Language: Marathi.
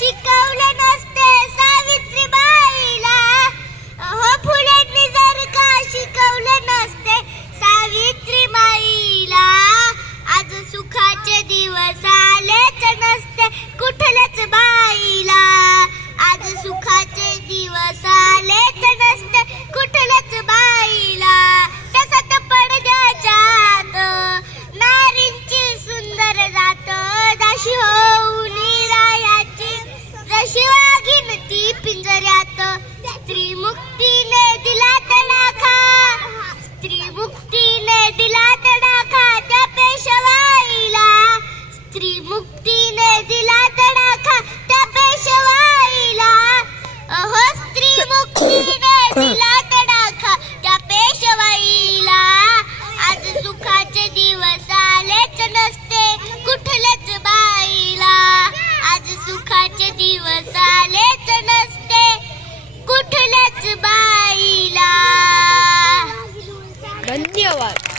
शिकवलं नसते सावित्रीबाईला, हो फुलेंनी जर का शिकवलं नसते सावित्रीबाईला, आज सुखाचे दिवस आलेच नसते कुठल्याच बाईला, आज सुखाचे दिवस आलेच नसते कुठल्याच बाईला. तसत पडद्याच्या आत नारींची सुंदर जात, दाशी होऊन रायाची जशी वाघीण ती पिंजऱ्यात. स्त्री मुक्तीने दिला तडाखा, स्त्री मुक्तीने दिला तडाखा त्या पेशवाईला, स्त्री मुक्तीने दिला तडाखा त्या पेशवाईला, अहो स्त्री मुक्तीने दिला तडाखा त्या पेशवाईला. आज सुखाचे दिवस आलेच नसते कुठल्याच बाईला, आज सुखाचे दिवस आलेच नसते कुठल्याच बाईला. धन्यवाद.